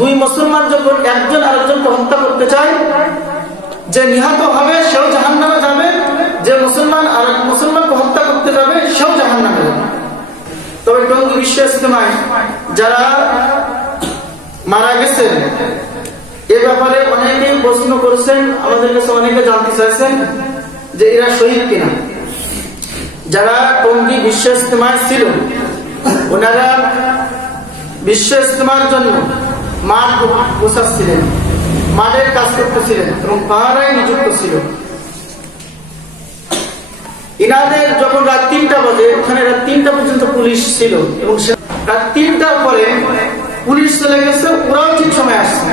দুই মুসলমান যখন একজন আরেকজনকে হত্যা করতে চায়, যে নিহত হবে সেও জাহান্নামে যাবে, যে মুসলমান আর মুসলমানকে হত্যা করতে যাবে সেও জাহান্নামে যাবে। তবে টঙ্গী বিশ্ব ইজতেমায় যারা মারা গেছেন এ ব্যাপারে অনেকেই প্রশ্ন করেছেন, আমাদের কাছে অনেকে জানতে চাইছেন যে এরা শহীদ কিনা। যারা টঙ্গী বিশ্ব ইজতেমায় ছিল ওনারা বিশ্ব ইজতেমার জন্য মাঠ গোছাচ্ছিলেন, মাঠের কাজ করতেছিলেন এবং পাহারায় নিযুক্ত ছিল। ইনাদের যখন রাত 3টা বাজে, ওখানে রাত 3টা পর্যন্ত পুলিশ ছিল এবং রাত 3টার পরে পুলিশ চলে গেছে, ওরাও ঠিক সময় আসছে।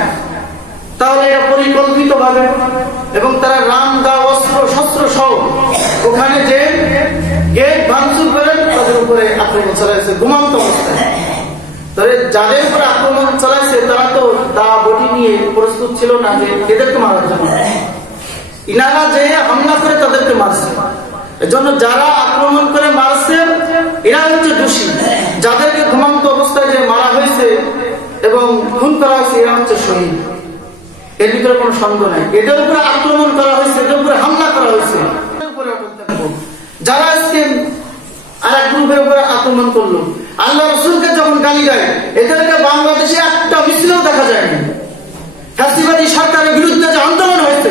তাহলে এটা পরিকল্পিত ভাবে এবং তারা রামদা অস্ত্র শস্ত্র সহ ওখানে যে গেট ভাঙচুর করেন তাদের উপরে আক্রমণ চালাইছে ঘুমন্ত অবস্থায়। তবে যাদের উপরে আক্রমণ চালাইছে তারা তো দা বটি নিয়ে প্রস্তুত ছিল না যে এদেরকে মারার জন্য। ইনারা যে হামলা করে তাদেরকে মারছে, এজন্য যারা আক্রমণ করে মারছে এরা হচ্ছে দোষী। যাদেরকে ঘুমন্ত অবস্থায় যে মারা হয়েছে এবং খুন করা হয়েছে এরা হচ্ছে শহীদ, এর ভিতরে কোনো সন্দেহ নাই। এদের উপরে আক্রমণ করা হয়েছে, এদের উপরে হামলা করা হয়েছে। যারা আজকে আর এক গ্রুপের উপরে আক্রমণ করলো, আল্লাহ রাসূলকে যখন গালি দেয়, এদেরকে বাংলাদেশে একটা মিছিলও দেখা যায়নি। ফ্যাসিবাদী সরকারের বিরুদ্ধে যে আন্দোলন হয়েছে,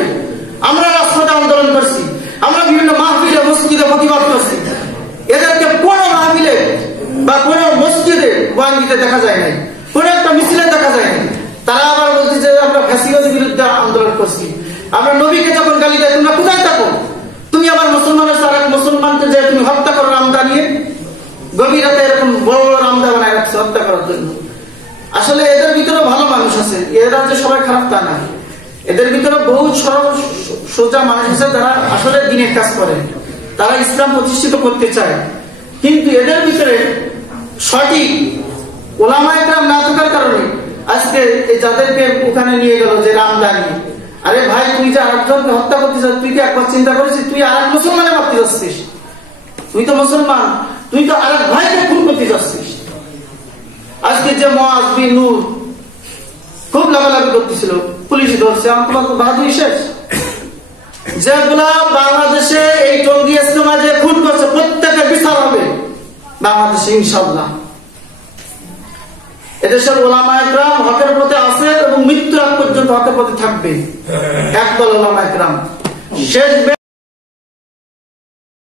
আমরা রাজপথে আন্দোলন করছি, আমরা বিভিন্ন মাহফিলে মসজিদে প্রতিবাদ করছি, এদেরকে কোনো মাহফিলে বা কোনো মসজিদে বয়ান দিতে দেখা যায় নাই, কোনো একটা মিছিলে দেখা যায় নাই। তারা আবার বলছে যে আমরা ফ্যাসিবাদের বিরুদ্ধে আন্দোলন করছি। আমরা নবীকে যখন গালি দেয়, তোমরা কোথায় থাকো? তুমি আবার মুসলমানের সারা মুসলমানকে যে তুমি হত্যা করো রামদা নিয়ে, গভীর রাতে এরকম বড় বড় রামদা বানায় রাখছে হত্যা করার জন্য। আসলে এদের ভিতরে ভালো মানুষ আছে, এরা যে সবাই খারাপ তা না। এদের ভিতরে বহু সরল সোজা মানুষ আছে যারা আসলে দিনের কাজ করে, তারা ইসলাম প্রতিষ্ঠিত করতে চায়। কিন্তু এদের ভিতরে সঠিক ওলামায়ে কেরাম না থাকার কারণে আজকে যাদেরকে ওখানে নিয়ে গেল যে রামদানি, আরে ভাই তুই যে আরেকজনকে হত্যা করতে চাস, তুই কি একবার চিন্তা করেছিস তুই আর এক মুসলমানের মারতে যাচ্ছিস? তুই তো মুসলমান, তুই তো আরেক ভাইকে খুন করতে যাচ্ছিস। আজকে যে মুআজ বিন নূর খুব লাগালাগি করতেছিল, পুলিশ ধরছে, আমার তো বাহাদুরি শেষ। যেগুলা বাংলাদেশে এই টঙ্গী ইজতেমায় যে খুন করছে প্রত্যেকের বিচার হবে বাংলাদেশে ইনশাআল্লাহ। এদেশের ওলামায়ে কেরাম হকের পথে আছে এবং মৃত্যু আগ পর্যন্ত হকের পথে থাকবে। একদল ওলামায়ে কেরাম শেষ